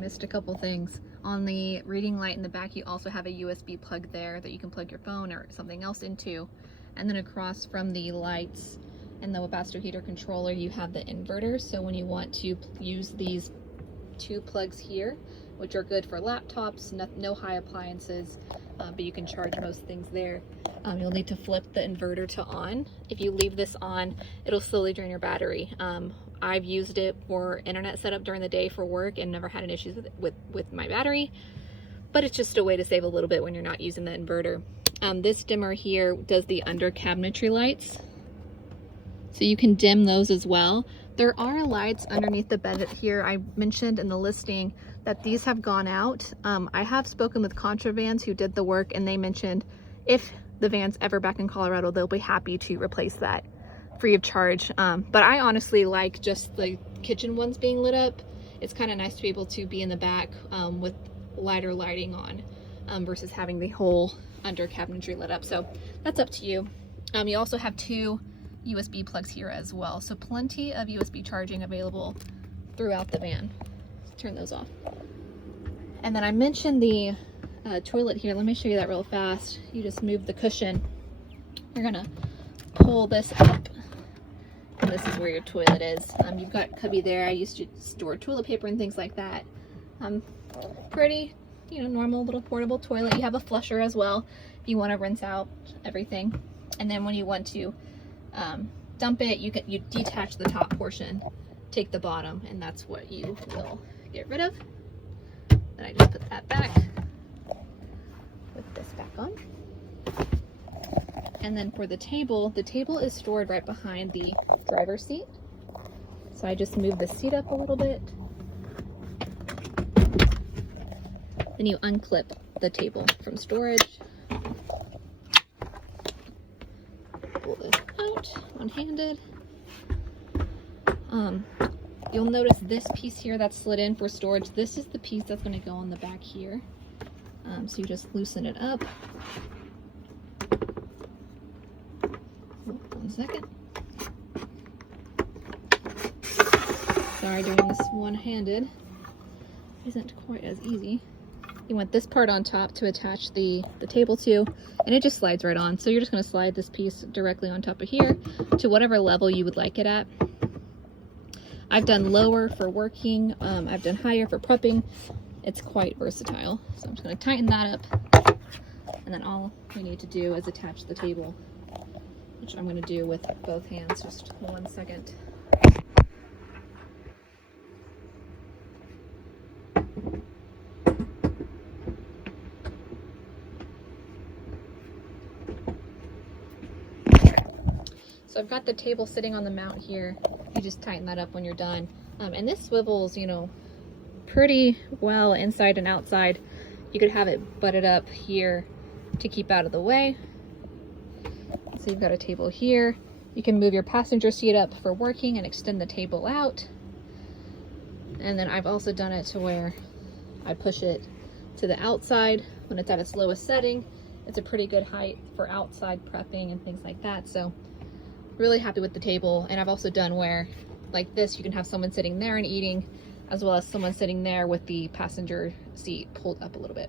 missed a couple things. On the reading light in the back, you also have a USB plug there that you can plug your phone or something else into. And then across from the lights and the Webasto heater controller, you have the inverter. So when you want to use these two plugs here, which are good for laptops, no high appliances, but you can charge most things there. You'll need to flip the inverter to on. If you leave this on, it'll slowly drain your battery. I've used it for internet setup during the day for work and never had an issue with my battery, but it's just a way to save a little bit when you're not using the inverter. This dimmer here does the under cabinetry lights, so you can dim those as well. There are lights underneath the bed here. I mentioned in the listing that these have gone out. I have spoken with Contravans who did the work, and they mentioned if the van's ever back in Colorado, they'll be happy to replace that free of charge. But I honestly like just the kitchen ones being lit up. It's kind of nice to be able to be in the back with lighter lighting on versus having the whole under cabinetry lit up. So that's up to you. You also have two USB plugs here as well, so plenty of USB charging available throughout the van. Let's turn those off. And then I mentioned the toilet here. Let me show you that real fast. You just move the cushion. You're gonna pull this up, and this is where your toilet is. You've got cubby there. I used to store toilet paper and things like that. Pretty, normal little portable toilet. You have a flusher as well if you want to rinse out everything. And then when you want to dump it, you detach the top portion, take the bottom, and that's what you will get rid of. Then I just put that back, put this back on. And then for the table is stored right behind the driver's seat. So I just move the seat up a little bit. Then you unclip the table from storage. Pull this out one-handed. You'll notice this piece here that's slid in for storage. This is the piece that's going to go on the back here. So you just loosen it up. 1 second. Sorry, doing this one-handed isn't quite as easy. You want this part on top to attach the table to, and it just slides right on. So you're just going to slide this piece directly on top of here to whatever level you would like it at. I've done lower for working. I've done higher for prepping. It's quite versatile. So I'm just going to tighten that up, and then all we need to do is attach the table, which I'm going to do with both hands. Just 1 second. So I've got the table sitting on the mount here. You just tighten that up when you're done. And this swivels, pretty well inside and outside. You could have it butted up here to keep out of the way. So you've got a table here. You can move your passenger seat up for working and extend the table out. And then I've also done it to where I push it to the outside when it's at its lowest setting. It's a pretty good height for outside prepping and things like that. So really happy with the table. And I've also done where, like this, you can have someone sitting there and eating, as well as someone sitting there with the passenger seat pulled up a little bit.